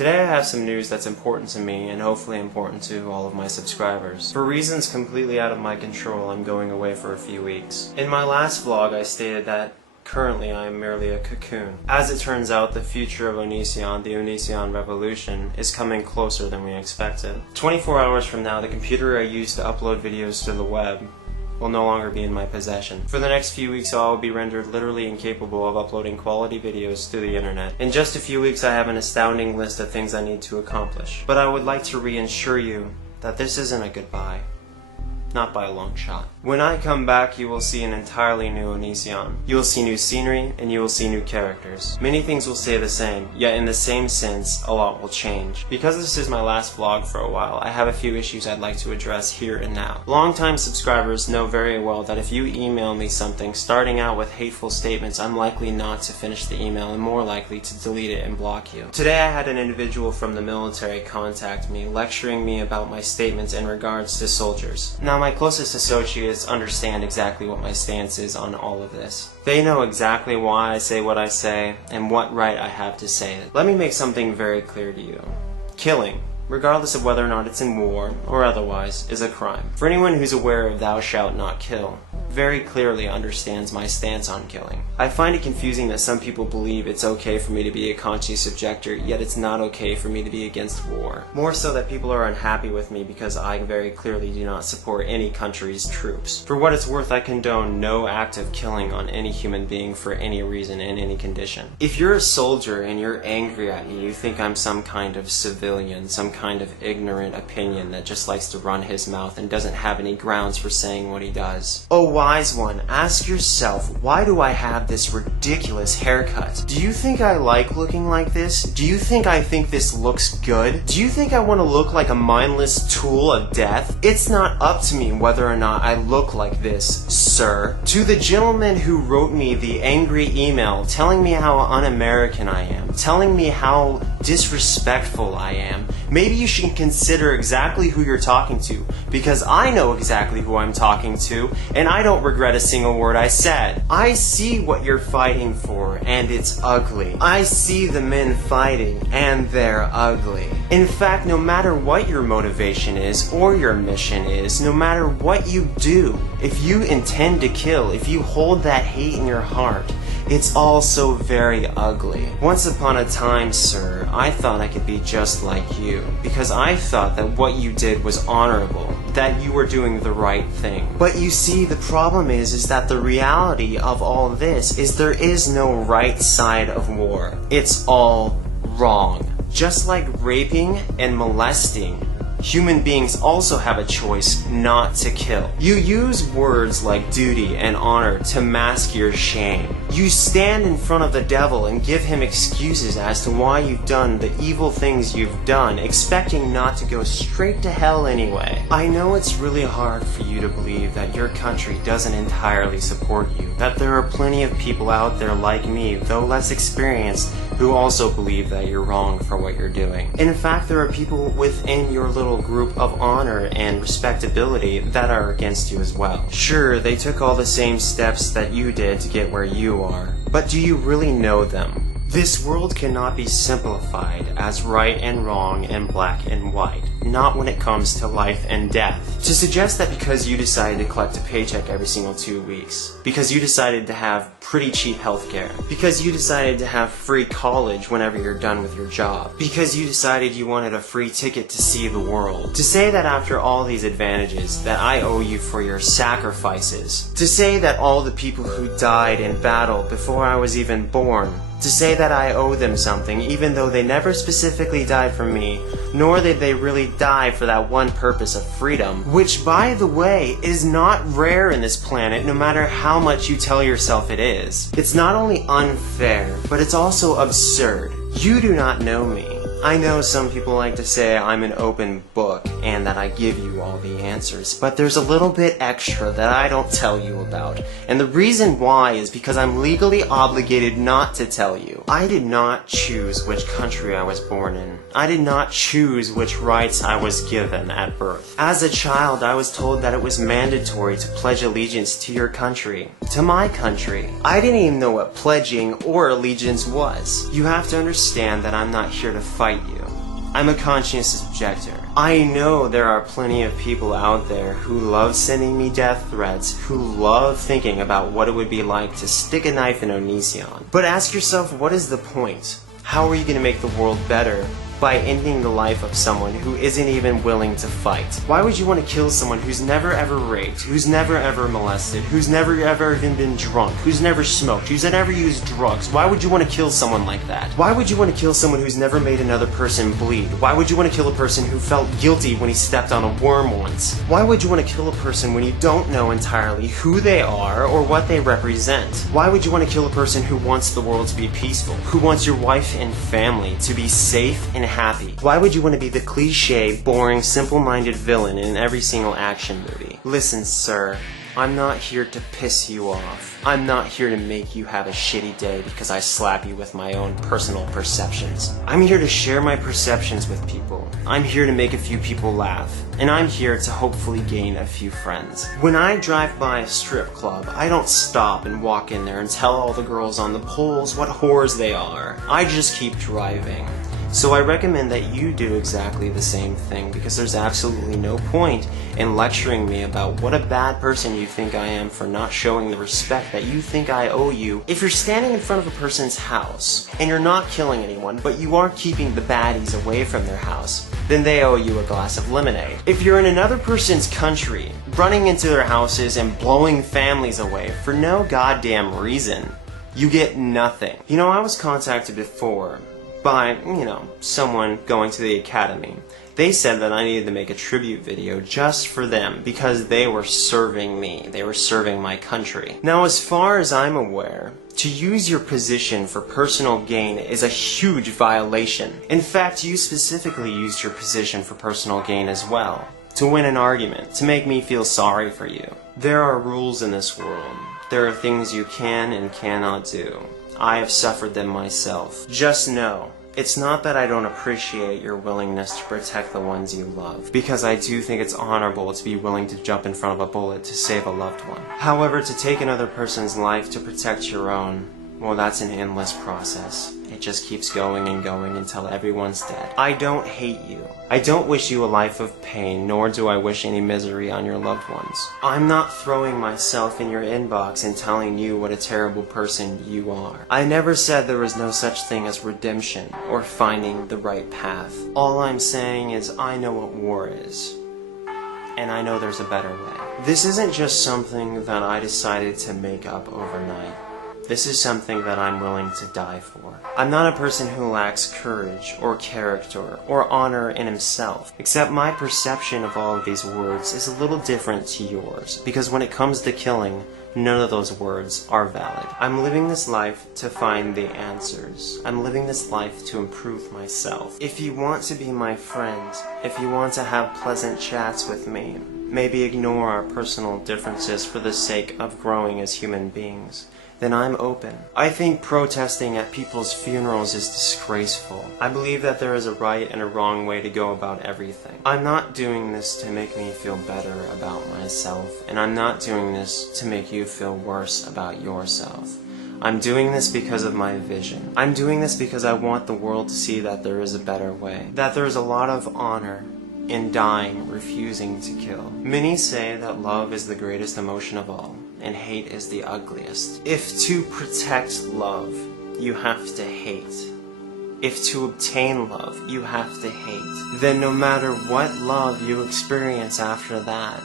Today I have some news that's important to me and hopefully important to all of my subscribers. For reasons completely out of my control, I'm going away for a few weeks. In my last vlog I stated that currently I am merely a cocoon. As it turns out, the future of Onision, the Onision revolution, is coming closer than we expected. 24 hours from now, the computer I use to upload videos to the web will no longer be in my possession. For the next few weeks I will be rendered literally incapable of uploading quality videos to the internet. In just a few weeks I have an astounding list of things I need to accomplish. But I would like to reassure you that this isn't a goodbye. Not by a long shot. When I come back, you will see an entirely new Onision. You will see new scenery, and you will see new characters. Many things will stay the same, yet in the same sense, a lot will change. Because this is my last vlog for a while, I have a few issues I'd like to address here and now. Longtime subscribers know very well that if you email me something starting out with hateful statements, I'm likely not to finish the email and more likely to delete it and block you. Today I had an individual from the military contact me, lecturing me about my statements in regards to soldiers. Now, my closest associates understand exactly what my stance is on all of this. They know exactly why I say what I say and what right I have to say it. Let me make something very clear to you. Killing, regardless of whether or not it's in war or otherwise, is a crime. For anyone who's aware of thou shalt not kill, very clearly understands my stance on killing. I find it confusing that some people believe it's okay for me to be a conscious objector, yet it's not okay for me to be against war. More so that people are unhappy with me because I very clearly do not support any country's troops. For what it's worth, I condone no act of killing on any human being for any reason in any condition. If you're a soldier and you're angry at me, you think I'm some kind of civilian, some kind of ignorant opinion that just likes to run his mouth and doesn't have any grounds for saying what he does. Oh, wise one, ask yourself, why do I have this ridiculous haircut? Do you think I like looking like this? Do you think I think this looks good? Do you think I want to look like a mindless tool of death? It's not up to me whether or not I look like this, sir. To the gentleman who wrote me the angry email telling me how un-American I am, telling me how disrespectful I am, maybe you should consider exactly who you're talking to, because I know exactly who I'm talking to, and I don't regret a single word I said. I see what you're fighting for, and it's ugly. I see the men fighting, and they're ugly. In fact, no matter what your motivation is, or your mission is, no matter what you do, if you intend to kill, if you hold that hate in your heart, it's all so very ugly. Once upon a time, sir, I thought I could be just like you, because I thought that what you did was honorable, that you were doing the right thing. But you see, the problem is that the reality of all this is there is no right side of war. It's all wrong. Just like raping and molesting, human beings also have a choice not to kill. You use words like duty and honor to mask your shame. You stand in front of the devil and give him excuses as to why you've done the evil things you've done, expecting not to go straight to hell anyway. I know it's really hard for you to believe that your country doesn't entirely support you, that there are plenty of people out there like me, though less experienced, who also believe that you're wrong for what you're doing. In fact, there are people within your little group of honor and respectability that are against you as well. Sure, they took all the same steps that you did to get where you are, but do you really know them? This world cannot be simplified as right and wrong and black and white, not when it comes to life and death. To suggest that because you decided to collect a paycheck every single 2 weeks, because you decided to have pretty cheap healthcare, because you decided to have free college whenever you're done with your job, because you decided you wanted a free ticket to see the world, to say that after all these advantages that I owe you for your sacrifices, to say that all the people who died in battle before I was even born, to say that I owe them something even though they never specifically died for me, nor did they really die for that one purpose of freedom, which by the way is not rare in this planet no matter how much you tell yourself it is. It's not only unfair, but it's also absurd. You do not know me. I know some people like to say I'm an open book and that I give you all the answers, but there's a little bit extra that I don't tell you about. And the reason why is because I'm legally obligated not to tell you. I did not choose which country I was born in. I did not choose which rights I was given at birth. As a child, I was told that it was mandatory to pledge allegiance to your country, to my country. I didn't even know what pledging or allegiance was. You have to understand that I'm not here to fight fight you. I'm a conscientious objector. I know there are plenty of people out there who love sending me death threats, who love thinking about what it would be like to stick a knife in Onision. But ask yourself, what is the point? How are you going to make the world better by ending the life of someone who isn't even willing to fight? Why would you want to kill someone who's never ever raped, who's never ever molested, who's never ever even been drunk, who's never smoked, who's never used drugs? Why would you want to kill someone like that? Why would you want to kill someone who's never made another person bleed? Why would you want to kill a person who felt guilty when he stepped on a worm once? Why would you want to kill a person when you don't know entirely who they are or what they represent? Why would you want to kill a person who wants the world to be peaceful, who wants your wife and family to be safe and happy? Why would you want to be the cliche, boring, simple-minded villain in every single action movie? Listen, sir, I'm not here to piss you off. I'm not here to make you have a shitty day because I slap you with my own personal perceptions. I'm here to share my perceptions with people. I'm here to make a few people laugh. And I'm here to hopefully gain a few friends. When I drive by a strip club, I don't stop and walk in there and tell all the girls on the poles what whores they are. I just keep driving. So I recommend that you do exactly the same thing, because there's absolutely no point in lecturing me about what a bad person you think I am for not showing the respect that you think I owe you. If you're standing in front of a person's house and you're not killing anyone, but you are keeping the baddies away from their house, then they owe you a glass of lemonade. If you're in another person's country, running into their houses and blowing families away for no goddamn reason, you get nothing. You know, I was contacted before by, someone going to the academy. They said that I needed to make a tribute video just for them because they were serving me. They were serving my country. Now, as far as I'm aware, to use your position for personal gain is a huge violation. In fact, you specifically used your position for personal gain as well. To win an argument, to make me feel sorry for you. There are rules in this world. There are things you can and cannot do. I have suffered them myself. Just know, it's not that I don't appreciate your willingness to protect the ones you love, because I do think it's honorable to be willing to jump in front of a bullet to save a loved one. However, to take another person's life to protect your own, well, that's an endless process. It just keeps going and going until everyone's dead. I don't hate you. I don't wish you a life of pain, nor do I wish any misery on your loved ones. I'm not throwing myself in your inbox and telling you what a terrible person you are. I never said there was no such thing as redemption or finding the right path. All I'm saying is I know what war is, and I know there's a better way. This isn't just something that I decided to make up overnight. This is something that I'm willing to die for. I'm not a person who lacks courage or character or honor in himself, except my perception of all of these words is a little different to yours, because when it comes to killing, none of those words are valid. I'm living this life to find the answers. I'm living this life to improve myself. If you want to be my friend, if you want to have pleasant chats with me, maybe ignore our personal differences for the sake of growing as human beings, then I'm open. I think protesting at people's funerals is disgraceful. I believe that there is a right and a wrong way to go about everything. I'm not doing this to make me feel better about myself, and I'm not doing this to make you feel worse about yourself. I'm doing this because of my vision. I'm doing this because I want the world to see that there is a better way, that there is a lot of honor in dying, refusing to kill. Many say that love is the greatest emotion of all, and hate is the ugliest. If to protect love, you have to hate. If to obtain love, you have to hate, then no matter what love you experience after that,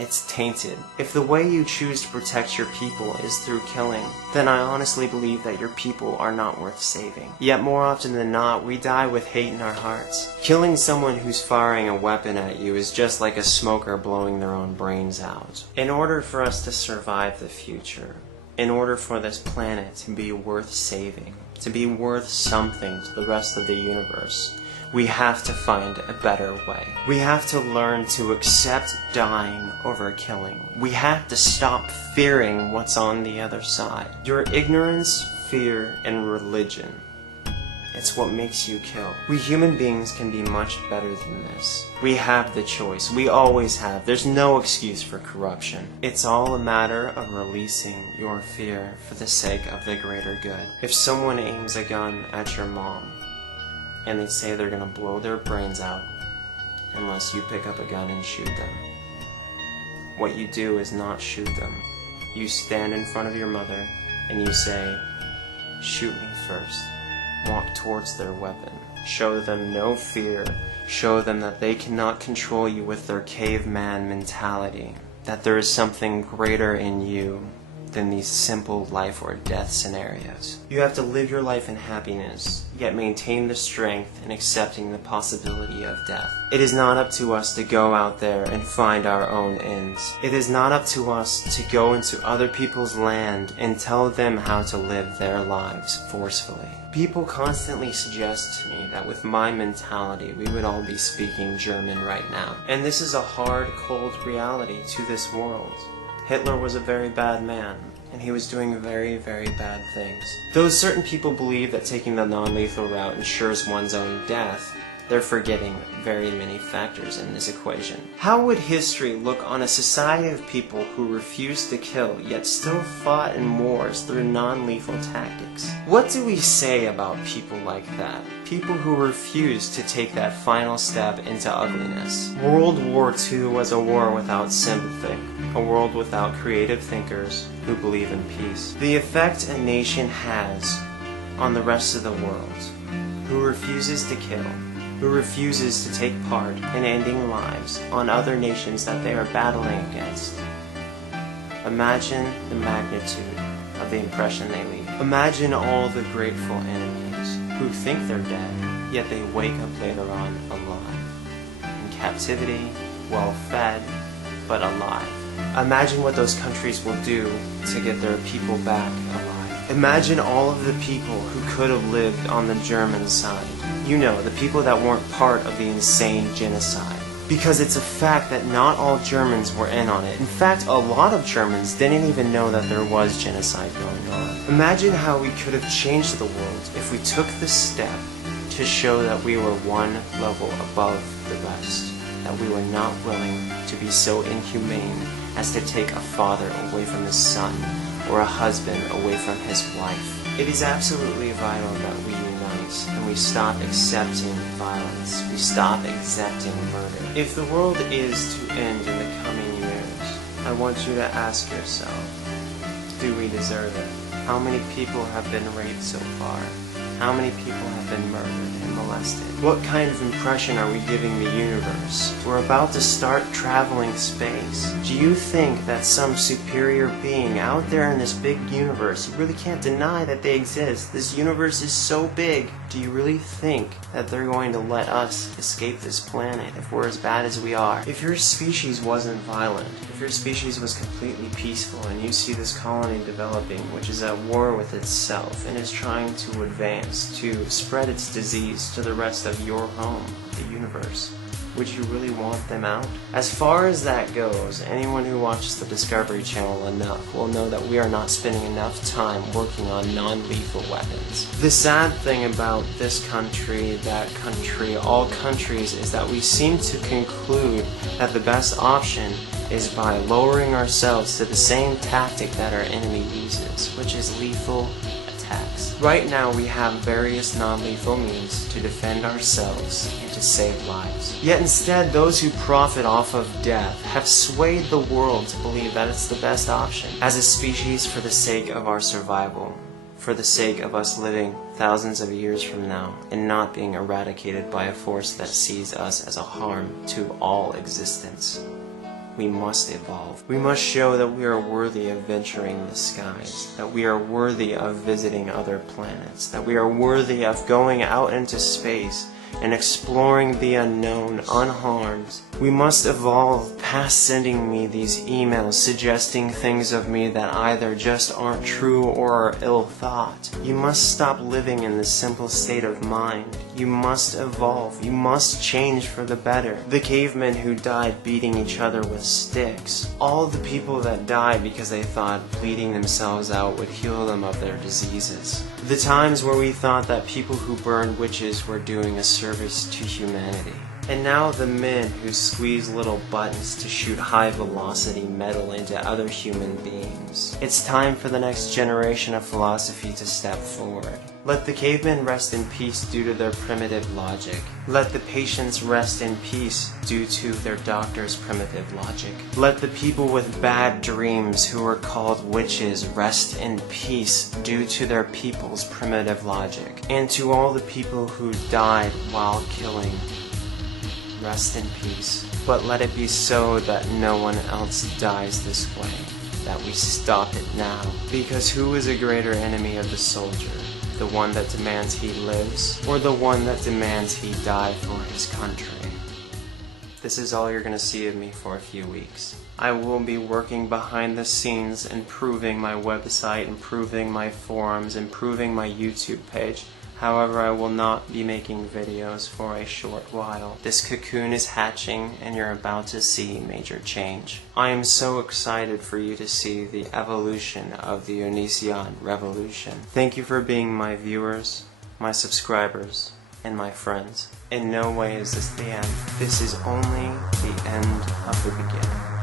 it's tainted. If the way you choose to protect your people is through killing, then I honestly believe that your people are not worth saving. Yet more often than not, we die with hate in our hearts. Killing someone who's firing a weapon at you is just like a smoker blowing their own brains out. In order for us to survive the future, in order for this planet to be worth saving, to be worth something to the rest of the universe, we have to find a better way. We have to learn to accept dying over killing. We have to stop fearing what's on the other side. Your ignorance, fear, and religion, it's what makes you kill. We human beings can be much better than this. We have the choice. We always have. There's no excuse for corruption. It's all a matter of releasing your fear for the sake of the greater good. If someone aims a gun at your mom, and they say they're gonna blow their brains out unless you pick up a gun and shoot them. What you do is not shoot them. You stand in front of your mother and you say, "Shoot me first." Walk towards their weapon. Show them no fear. Show them that they cannot control you with their caveman mentality. That there is something greater in you than these simple life or death scenarios. You have to live your life in happiness, yet maintain the strength in accepting the possibility of death. It is not up to us to go out there and find our own ends. It is not up to us to go into other people's land and tell them how to live their lives forcefully. People constantly suggest to me that with my mentality we would all be speaking German right now. And this is a hard, cold reality to this world. Hitler was a very bad man, and he was doing very, very bad things. Though certain people believe that taking the non-lethal route ensures one's own death, they're forgetting very many factors in this equation. How would history look on a society of people who refused to kill, yet still fought in wars through non-lethal tactics? What do we say about people like that? People who refuse to take that final step into ugliness. World War II was a war without sympathy, a world without creative thinkers who believe in peace. The effect a nation has on the rest of the world, who refuses to kill, who refuses to take part in ending lives on other nations that they are battling against. Imagine the magnitude of the impression they leave. Imagine all the grateful enemies who think they're dead, yet they wake up later on alive. In captivity, well fed, but alive. Imagine what those countries will do to get their people back alive. Imagine all of the people who could have lived on the German side. You know, the people that weren't part of the insane genocide. Because it's a fact that not all Germans were in on it. In fact, a lot of Germans didn't even know that there was genocide going on. Imagine how we could have changed the world if we took the step to show that we were one level above the rest. That we were not willing to be so inhumane as to take a father away from his son, or a husband away from his wife. It is absolutely vital that we unite and we stop accepting violence. We stop accepting murder. If the world is to end in the coming years, I want you to ask yourself, do we deserve it? How many people have been raped so far? How many people have been murdered and molested? What kind of impression are we giving the universe? We're about to start traveling space. Do you think that some superior being out there in this big universe, you really can't deny that they exist, this universe is so big, do you really think that they're going to let us escape this planet if we're as bad as we are? If your species wasn't violent, if your species was completely peaceful and you see this colony developing which is at war with itself and is trying to advance, to spread its disease to the rest of your home, the universe, would you really want them out? As far as that goes, anyone who watches the Discovery Channel enough will know that we are not spending enough time working on non-lethal weapons. The sad thing about this country, that country, all countries, is that we seem to conclude that the best option is by lowering ourselves to the same tactic that our enemy uses, which is lethal attacks. Right now we have various non-lethal means to defend ourselves and to save lives. Yet instead, those who profit off of death have swayed the world to believe that it's the best option. As a species, for the sake of our survival, for the sake of us living thousands of years from now and not being eradicated by a force that sees us as a harm to all existence, we must evolve. We must show that we are worthy of venturing the skies, that we are worthy of visiting other planets, that we are worthy of going out into space and exploring the unknown unharmed. We must evolve past sending me these emails suggesting things of me that either just aren't true or are ill thought. You must stop living in this simple state of mind. You must evolve. You must change for the better. The cavemen who died beating each other with sticks. All the people that died because they thought bleeding themselves out would heal them of their diseases. The times where we thought that people who burned witches were doing a service to humanity. And now the men who squeeze little buttons to shoot high-velocity metal into other human beings. It's time for the next generation of philosophy to step forward. Let the cavemen rest in peace due to their primitive logic. Let the patients rest in peace due to their doctor's primitive logic. Let the people with bad dreams who are called witches rest in peace due to their people's primitive logic. And to all the people who died while killing, rest in peace. But let it be so that no one else dies this way, that we stop it now. Because who is a greater enemy of the soldier? The one that demands he lives, or the one that demands he die for his country? This is all you're gonna see of me for a few weeks. I will be working behind the scenes, improving my website, improving my forums, improving my YouTube page. However, I will not be making videos for a short while. This cocoon is hatching and you're about to see major change. I am so excited for you to see the evolution of the Onision revolution. Thank you for being my viewers, my subscribers, and my friends. In no way is this the end. This is only the end of the beginning.